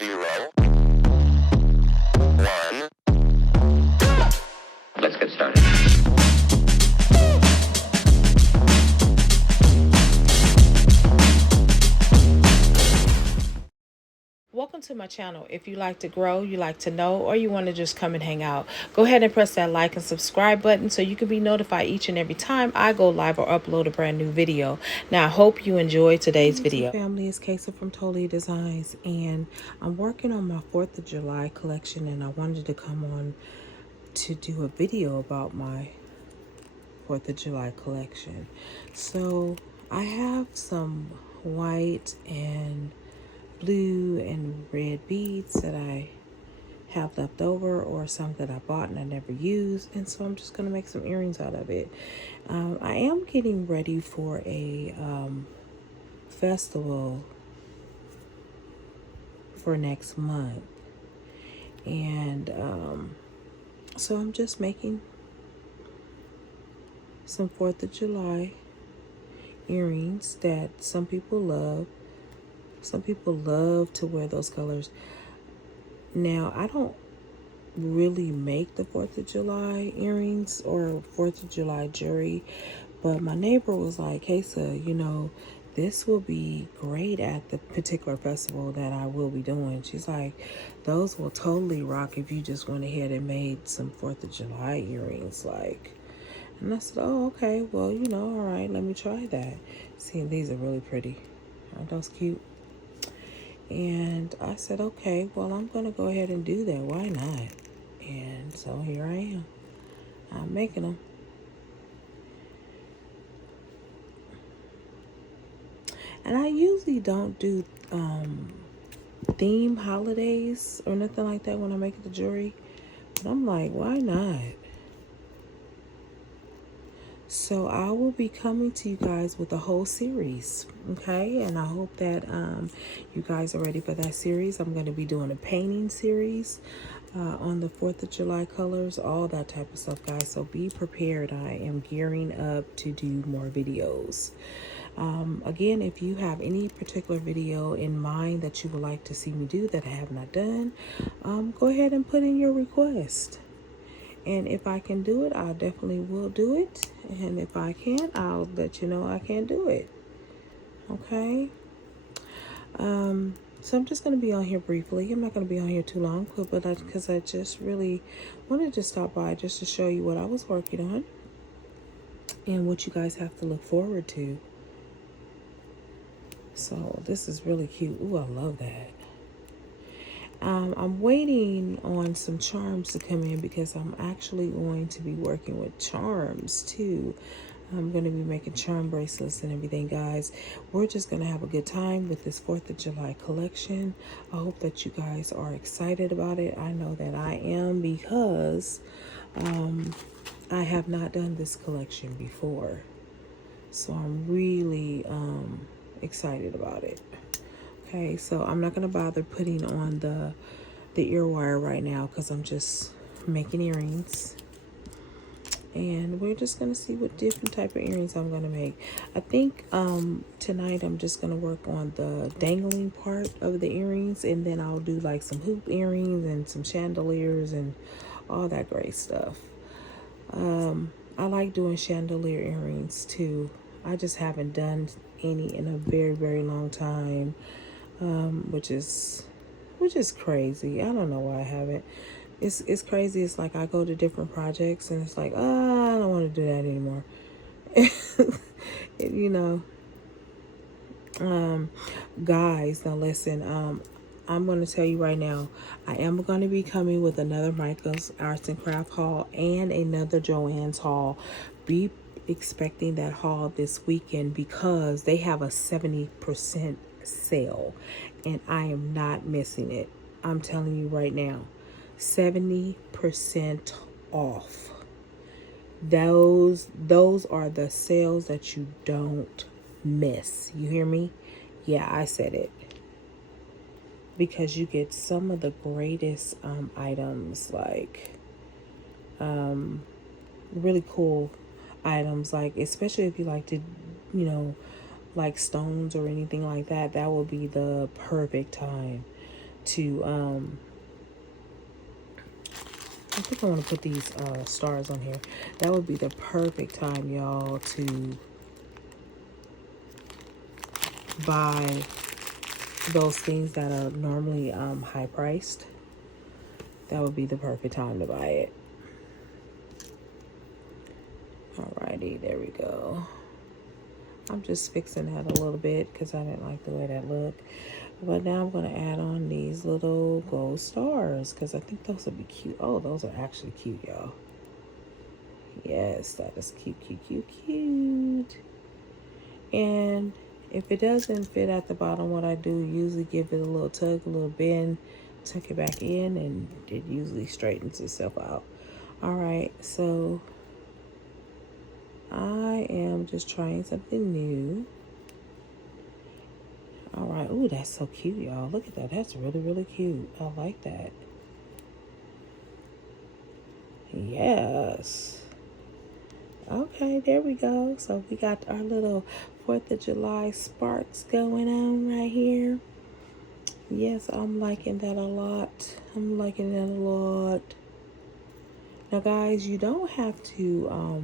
0, 1. Let's get started. Welcome to my channel. If you like to grow, you like to know, or you want to just come and hang out, go ahead and press that like and subscribe button so you can be notified each and every time I go live or upload a brand new video. Now, I hope you enjoy today's video. Family, is Kaysa from Totally Designs, and I'm working on my 4th of July collection, and I wanted to come on to do a video about my 4th of July collection. So I have some white and blue and red beads that I have left over, or some that I bought and I never used, and so I'm just going to make some earrings out of it. I am getting ready for a festival for next month, and so I'm just making some 4th of July earrings that some people love. Some people love to wear those colors. Now, I don't really make the 4th of July earrings or 4th of July jewelry, but my neighbor was like, hey, this will be great at the particular festival that I will be doing. She's like, those will totally rock if you just went ahead and made some 4th of July earrings. And I said, oh, okay, well, all right, let me try that. See, these are really pretty. Aren't those cute? And I said, okay, well, I'm going to go ahead and do that. Why not? And so here I am. I'm making them. And I usually don't do theme holidays or nothing like that when I make the jewelry. But I'm like, why not? So I will be coming to you guys with a whole series, okay? And I hope that you guys are ready for that series. I'm going to be doing a painting series on the 4th of July colors, all that type of stuff, guys. So be prepared. I am gearing up to do more videos. Again, if you have any particular video in mind that you would like to see me do that I have not done, go ahead and put in your request. And if I can do it, I definitely will do it. And if I can't, I'll let you know I can't do it. Okay? So I'm just going to be on here briefly. I'm not going to be on here too long, but because I just really wanted to stop by just to show you what I was working on and what you guys have to look forward to. So this is really cute. Ooh, I love that. I'm waiting on some charms to come in because I'm actually going to be working with charms too. I'm going to be making charm bracelets and everything, guys. We're just going to have a good time with this 4th of July collection. I hope that you guys are excited about it. I know that I am, because I have not done this collection before. So I'm really excited about it. Okay, so I'm not going to bother putting on the ear wire right now because I'm just making earrings. And we're just going to see what different type of earrings I'm going to make. I think tonight I'm just going to work on the dangling part of the earrings. And then I'll do like some hoop earrings and some chandeliers and all that great stuff. I like doing chandelier earrings too. I just haven't done any in a very, very long time. Which is crazy. I don't know why I haven't. It's crazy. It's like I go to different projects and it's like, I don't want to do that anymore. Guys, now listen, I'm going to tell you right now, I am going to be coming with another Michael's Arts and Craft haul and another Joann's haul. Be expecting that haul this weekend because they have a 70% sale and I am not missing it. I'm telling you right now, 70% off. Those are the sales that you don't miss. You hear me? Yeah, I said it. Because you get some of the greatest items, like really cool items, like especially if you like to, like stones or anything like that, that will be the perfect time to I think I want to put these stars on here. That would be the perfect time, y'all, to buy those things that are normally high priced. That would be the perfect time to buy it. Alrighty, there we go. I'm just fixing that a little bit because I didn't like the way that looked. But now I'm going to add on these little gold stars because I think those would be cute. Oh, those are actually cute, y'all. Yes, that is cute, cute, cute, cute. And if it doesn't fit at the bottom, what I do usually give it a little tug, a little bend, tuck it back in, and it usually straightens itself out. All right, so I am just trying something new. All right. Ooh, that's so cute, y'all. Look at that. That's really, really cute. I like that. Yes. Okay, there we go. So we got our little 4th of July sparks going on right here. Yes, I'm liking that a lot. I'm liking that a lot. Now, guys, you don't have to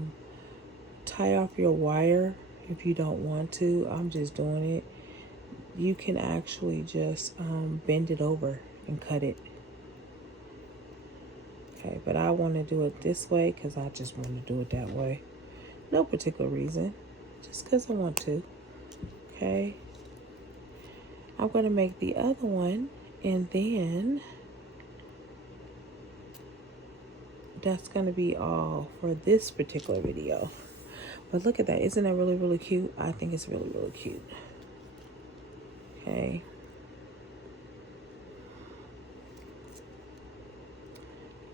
tie off your wire if you don't want to. I'm just doing it. You can actually just bend it over and cut it. Okay, but I want to do it this way because I just want to do it that way. No particular reason, just because I want to. Okay, I'm going to make the other one, and then that's going to be all for this particular video. But look at that. Isn't that really, really cute? I think it's really, really cute. Okay.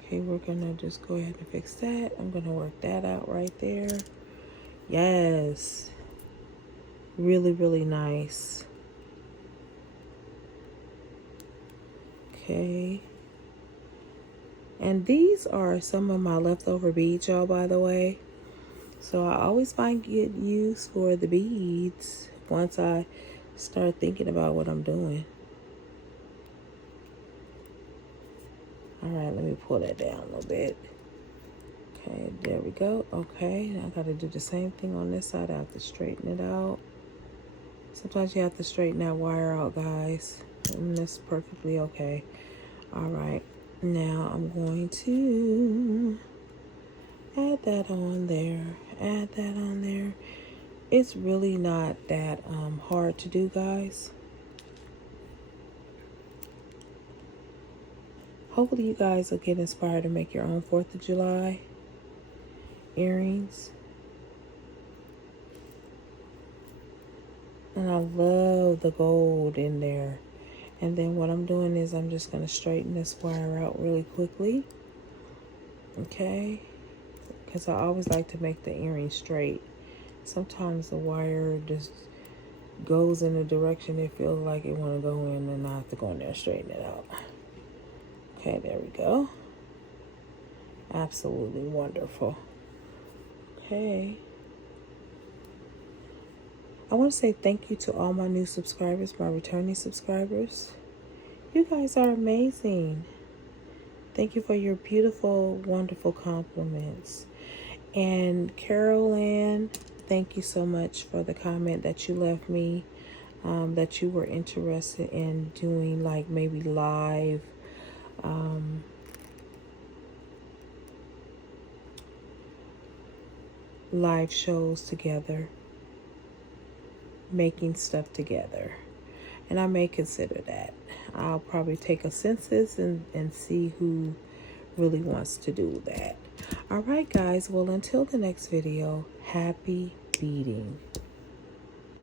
Okay, we're going to just go ahead and fix that. I'm going to work that out right there. Yes. Really, really nice. Okay. And these are some of my leftover beads, y'all, by the way. So I always find good use for the beads once I start thinking about what I'm doing. All right, let me pull that down a little bit. Okay, there we go. Okay, I got to do the same thing on this side. I have to straighten it out. Sometimes you have to straighten that wire out, guys. And that's perfectly okay. All right, now I'm going to add that on there. Add that on there. It's really not that hard to do, guys. Hopefully you guys will get inspired to make your own 4th of July earrings. And I love the gold in there. And then what I'm doing is I'm just going to straighten this wire out really quickly. Okay. Because I always like to make the earring straight. Sometimes the wire just goes in a direction it feels like it want to go in, and I have to go in there and straighten it out. Okay, there we go. Absolutely wonderful. Okay. I want to say thank you to all my new subscribers, my returning subscribers. You guys are amazing. Thank you for your beautiful, wonderful compliments. And Carol Ann, thank you so much for the comment that you left me, that you were interested in doing like maybe live live shows together, making stuff together. And I may consider that. I'll probably take a census and see who really wants to do that. All right, guys. Well, until the next video, happy beading.